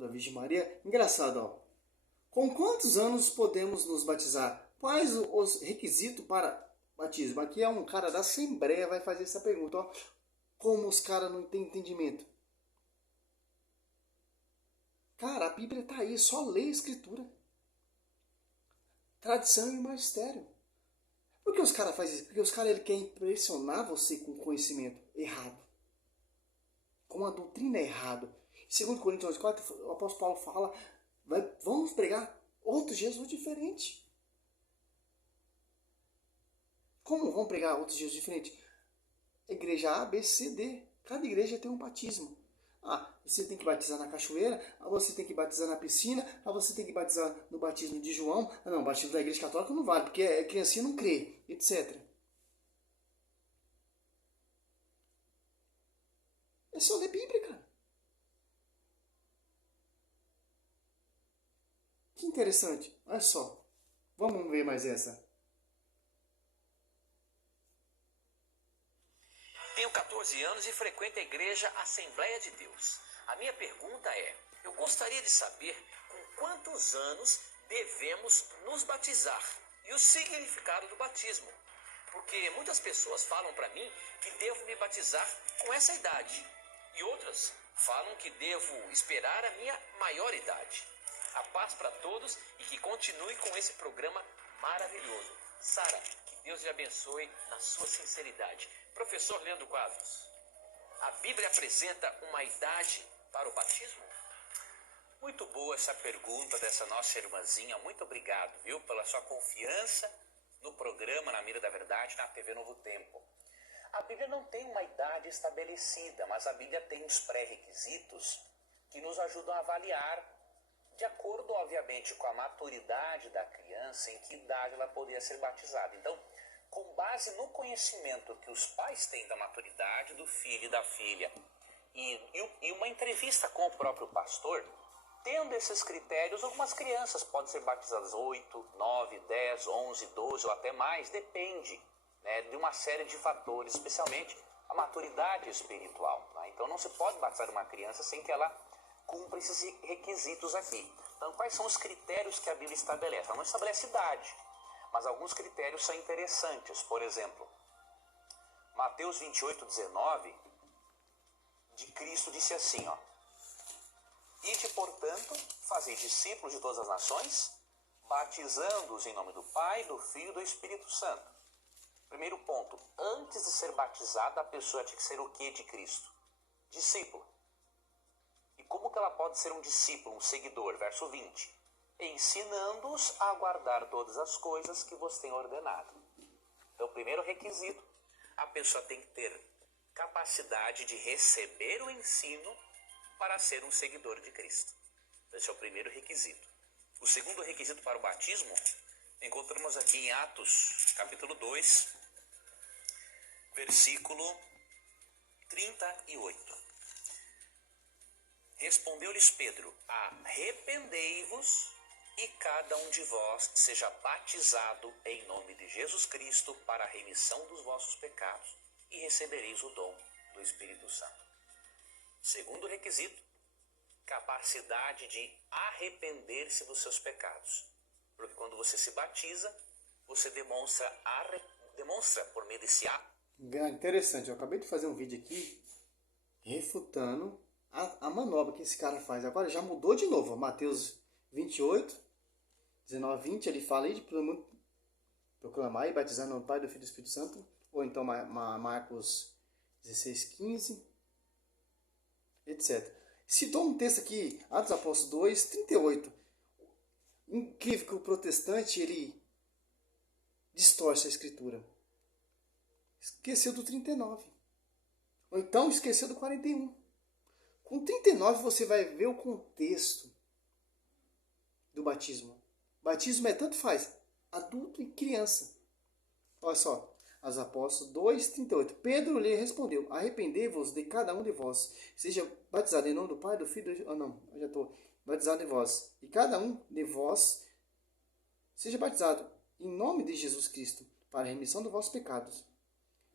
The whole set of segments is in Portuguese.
da Virgem Maria. Engraçado, ó. Com quantos anos podemos nos batizar? Quais os requisitos para batismo? Aqui é um cara da Assembleia vai fazer essa pergunta, ó. Como os caras não têm entendimento. Cara, a Bíblia está aí, só lê a Escritura. Tradição e magistério. Por que os caras fazem isso? Porque os caras querem impressionar você com conhecimento errado. Com a doutrina errada. Segundo Coríntios 4, o apóstolo Paulo fala, vamos pregar outro Jesus diferente. Como vamos pregar outros Jesus diferentes? Igreja A, B, C, D. Cada igreja tem um batismo. Você tem que batizar na cachoeira, você tem que batizar na piscina, você tem que batizar no batismo de João. Não, o batismo da igreja católica não vale, porque a criancinha não crê, etc. É só ler Bíblia, cara. Que interessante. Olha só. Vamos ver mais essa. Tenho 14 anos e frequento a igreja Assembleia de Deus. A minha pergunta é, eu gostaria de saber com quantos anos devemos nos batizar e o significado do batismo. Porque muitas pessoas falam para mim que devo me batizar com essa idade. E outras falam que devo esperar a minha maior idade. A paz para todos e que continue com esse programa maravilhoso. Sara, que Deus lhe abençoe na sua sinceridade. Professor Leandro Quadros, a Bíblia apresenta uma idade para o batismo? Muito boa essa pergunta dessa nossa irmãzinha. Muito obrigado, viu, pela sua confiança no programa Na Mira da Verdade, na TV Novo Tempo. A Bíblia não tem uma idade estabelecida, mas a Bíblia tem os pré-requisitos que nos ajudam a avaliar, de acordo, obviamente, com a maturidade da criança, em que idade ela poderia ser batizada. Então, com base no conhecimento que os pais têm da maturidade do filho e da filha, e uma entrevista com o próprio pastor, tendo esses critérios, algumas crianças podem ser batizadas 8, 9, 10, 11, 12 ou até mais, depende, né, de uma série de fatores, especialmente a maturidade espiritual. Né? Então não se pode batizar uma criança sem que ela cumpra esses requisitos aqui. Então quais são os critérios que a Bíblia estabelece? Ela não estabelece idade, mas alguns critérios são interessantes. Por exemplo, Mateus 28, 19, de Cristo disse assim, ó: Ide, portanto, fazei discípulos de todas as nações, batizando-os em nome do Pai, do Filho e do Espírito Santo. Primeiro ponto, antes de ser batizada, a pessoa tinha que ser o que de Cristo? Discípulo. E como que ela pode ser um discípulo, um seguidor? Verso 20. Ensinando-os a guardar todas as coisas que vos tenho ordenado. Então, o primeiro requisito, a pessoa tem que ter capacidade de receber o ensino para ser um seguidor de Cristo. Esse é o primeiro requisito. O segundo requisito para o batismo, encontramos aqui em Atos, capítulo 2, versículo 38. Respondeu-lhes Pedro: arrependei-vos e cada um de vós seja batizado em nome de Jesus Cristo para a remissão dos vossos pecados e recebereis o dom do Espírito Santo. Segundo requisito, capacidade de arrepender-se dos seus pecados. Porque quando você se batiza, você demonstra por meio desse ato. Interessante, eu acabei de fazer um vídeo aqui refutando a manobra que esse cara faz. Agora já mudou de novo. Mateus 28, 19, 20, ele fala aí de proclamar e batizar no Pai, do Filho e do Espírito Santo. Ou então Marcos 16, 15, etc. Citou um texto aqui, Atos Apóstolos 2, 38. Incrível que o protestante, ele distorce a escritura. Esqueceu do 39. Ou então esqueceu do 41. Com 39 você vai ver o contexto do batismo. Batismo é tanto faz, adulto e criança. Olha só, Atos Apóstolos 2, 38. Pedro lhe respondeu: arrependei-vos de cada um de vós, seja batizado em nome do Pai, do Filho, eu já estou batizado em vós, e cada um de vós seja batizado em nome de Jesus Cristo, para a remissão dos vossos pecados,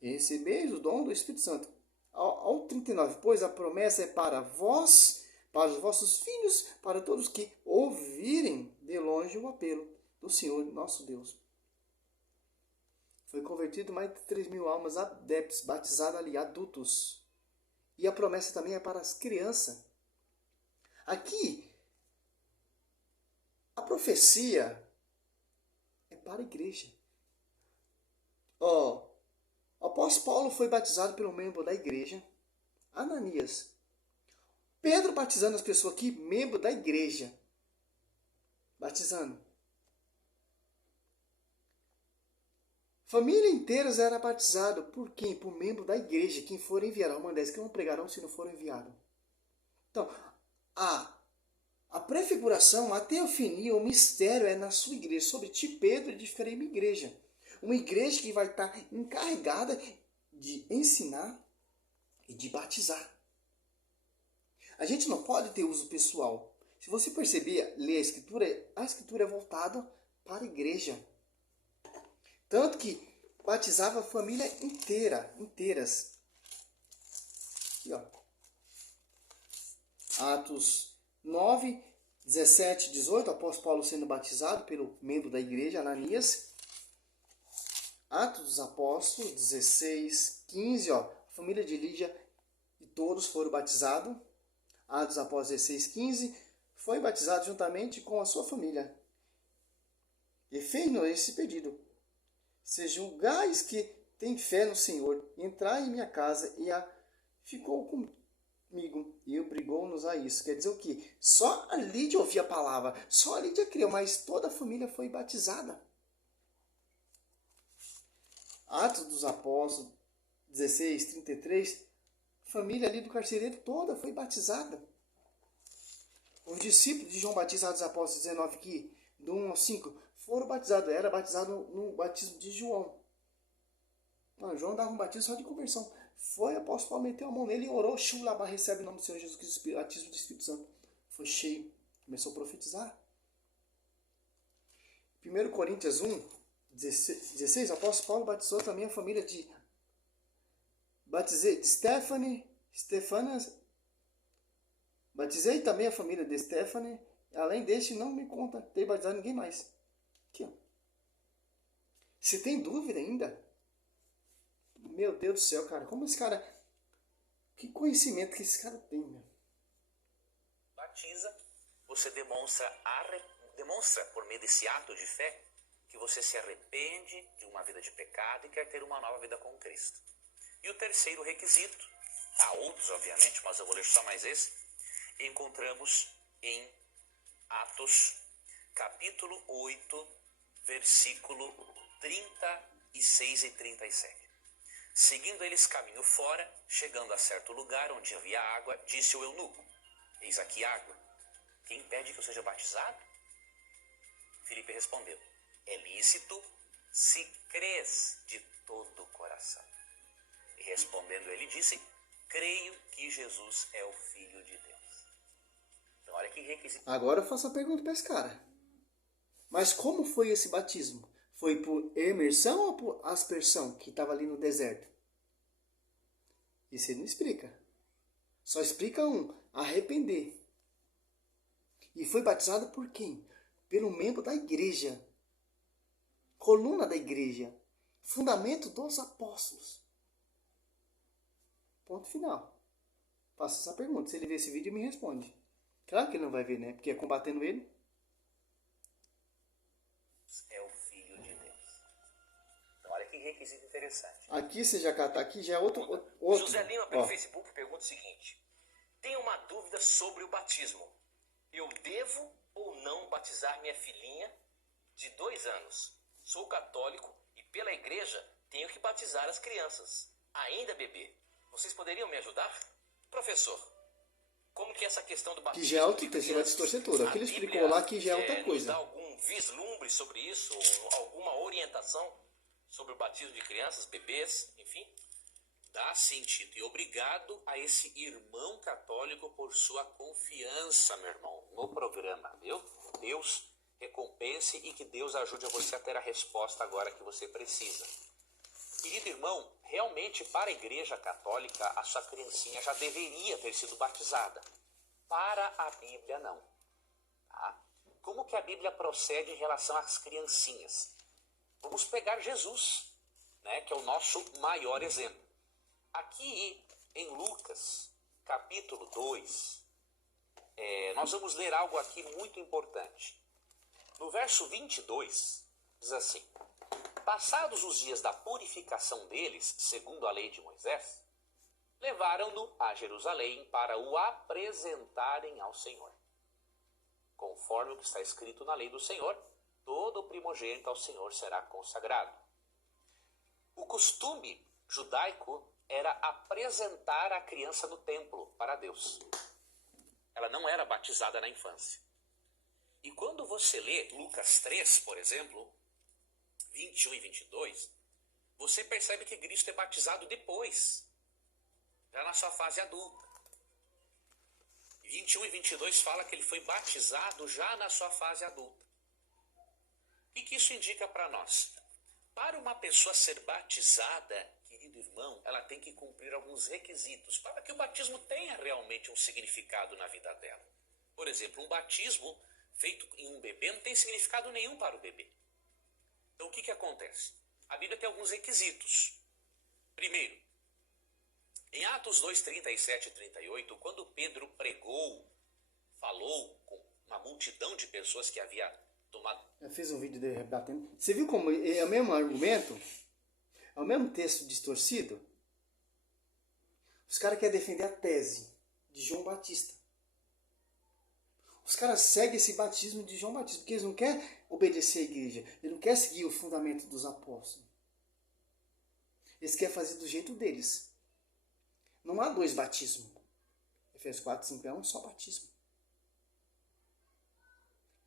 e recebeis o dom do Espírito Santo. Ao 39, pois a promessa é para vós, para os vossos filhos, para todos que ouvirem de longe o apelo do Senhor nosso Deus. Foi convertido mais de 3.000 almas adeptos, batizados ali, adultos. E a promessa também é para as crianças. Aqui, a profecia é para a igreja. O apóstolo Paulo foi batizado pelo membro da igreja, Ananias. Pedro batizando as pessoas aqui, membro da igreja. Batizando. Família inteira era batizada por quem? Por membro da igreja. Quem for enviará. Uma dez que não pregarão se não for enviado. Então, a prefiguração, a teofania, o mistério é na sua igreja. Sobre ti, Pedro, edificarei minha igreja. Uma igreja que vai estar encarregada de ensinar e de batizar. A gente não pode ter uso pessoal. Se você perceber, ler a escritura é voltada para a igreja. Tanto que batizava a família inteiras. Aqui, ó. Atos 9, 17, 18, apóstolo Paulo sendo batizado pelo membro da igreja, Ananias. Atos dos Apóstolos 16, 15, ó, a família de Lídia e todos foram batizados. Atos dos Apóstolos 16, 15, foi batizado juntamente com a sua família. E fez esse pedido: se julgais que tem fé no Senhor, entrai em minha casa, e ficou comigo e obrigou-nos a isso. Quer dizer o quê? Só a Lídia ouvia a palavra, só a Lídia creu, mas toda a família foi batizada. Atos dos Apóstolos 16, 33, a família ali do carcereiro toda foi batizada. Os discípulos de João Batista, Atos dos Apóstolos 19, aqui, do 1 ao 5, foram batizados. Era batizado no batismo de João. Não, João dava um batismo só de conversão. Foi, o apóstolo Paulo meteu a mão nele e orou. Chulabá, recebe o nome do Senhor Jesus Cristo, batismo do Espírito Santo. Foi cheio. Começou a profetizar. 1 Coríntios 1, 16, o apóstolo Paulo batizou também a família de Stefanas. Batizei também a família de Stephanie. Além deste, não me conta ter batizado ninguém mais. Aqui, ó. Você tem dúvida ainda? Meu Deus do céu, cara. Como esse cara... Que conhecimento que esse cara tem, meu. Batiza, você demonstra por meio desse ato de fé que você se arrepende de uma vida de pecado e quer ter uma nova vida com Cristo. E o terceiro requisito, há outros obviamente, mas eu vou ler só mais esse, encontramos em Atos, capítulo 8, versículo 36 e 37. Seguindo eles caminho fora, chegando a certo lugar onde havia água, disse o eunuco: eis aqui água, quem impede que eu seja batizado? Filipe respondeu: é lícito se crês de todo o coração. E respondendo ele disse: creio que Jesus é o Filho de Deus. Então olha que requisito. Agora eu faço a pergunta para esse cara. Mas como foi esse batismo? Foi por imersão ou por aspersão que estava ali no deserto? Isso ele não explica. Só explica arrepender. E foi batizado por quem? Pelo membro da igreja. Coluna da igreja. Fundamento dos apóstolos. Ponto final. Faça essa pergunta. Se ele ver esse vídeo, me responde. Claro que ele não vai ver, né? Porque é combatendo ele. É o Filho de Deus. Então olha que requisito interessante. Aqui você já catar, aqui já é outro. José Lima pelo Facebook pergunta o seguinte: tenho uma dúvida sobre o batismo. Eu devo ou não batizar minha filhinha de 2 anos? Sou católico e pela igreja tenho que batizar as crianças. Ainda bebê. Vocês poderiam me ajudar? Professor, como que é essa questão do batismo? Que já é outro texto, você vai distorcer tudo. Aqui ele explicou lá que já é outra coisa. Dá algum vislumbre sobre isso? Ou alguma orientação sobre o batismo de crianças, bebês, enfim? Dá sim, Tito. E obrigado a esse irmão católico por sua confiança, meu irmão, no programa, viu? Deus recompense e que Deus ajude a você a ter a resposta agora que você precisa. Querido irmão, realmente para a Igreja Católica a sua criancinha já deveria ter sido batizada. Para a Bíblia, não. Tá? Como que a Bíblia procede em relação às criancinhas? Vamos pegar Jesus, né, que é o nosso maior exemplo. Aqui em Lucas, capítulo 2, nós vamos ler algo aqui muito importante. No verso 22, diz assim: passados os dias da purificação deles, segundo a lei de Moisés, levaram-no a Jerusalém para o apresentarem ao Senhor. Conforme o que está escrito na lei do Senhor, todo primogênito ao Senhor será consagrado. O costume judaico era apresentar a criança no templo para Deus. Ela não era batizada na infância. E quando você lê Lucas 3, por exemplo, 21 e 22, você percebe que Cristo é batizado depois, já na sua fase adulta. 21 e 22 fala que ele foi batizado já na sua fase adulta. E que isso indica para nós? Para uma pessoa ser batizada, querido irmão, ela tem que cumprir alguns requisitos para que o batismo tenha realmente um significado na vida dela. Por exemplo, um batismo feito em um bebê não tem significado nenhum para o bebê. Então o que acontece? A Bíblia tem alguns requisitos. Primeiro, em Atos 2, 37 e 38, quando Pedro pregou, falou com uma multidão de pessoas que havia tomado... Eu fiz um vídeo dele rebatendo. Você viu como é o mesmo argumento? É o mesmo texto distorcido? Os caras querem defender a tese de João Batista. Os caras seguem esse batismo de João Batista, porque eles não querem obedecer à igreja. Eles não querem seguir o fundamento dos apóstolos. Eles querem fazer do jeito deles. Não há dois batismos. Efésios 4, 5 é um só batismo.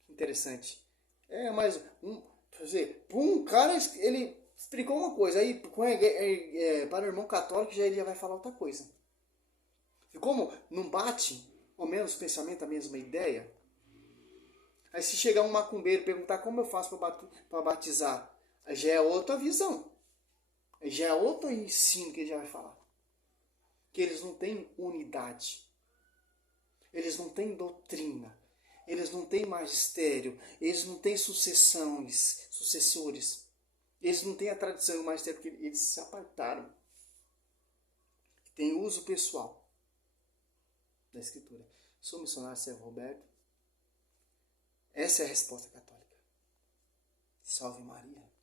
Interessante. Mas um cara, ele explicou uma coisa, aí para o irmão católico ele já vai falar outra coisa. E como não bate ao mesmo pensamento, a mesma ideia, aí se chegar um macumbeiro e perguntar como eu faço para batizar, já é outra visão. Já é outro ensino que ele já vai falar. Que eles não têm unidade. Eles não têm doutrina. Eles não têm magistério. Eles não têm sucessores. Eles não têm a tradição e o magistério, porque eles se apartaram. Tem uso pessoal da Escritura. Sou missionário Sérgio Roberto. Essa é a resposta católica. Salve Maria.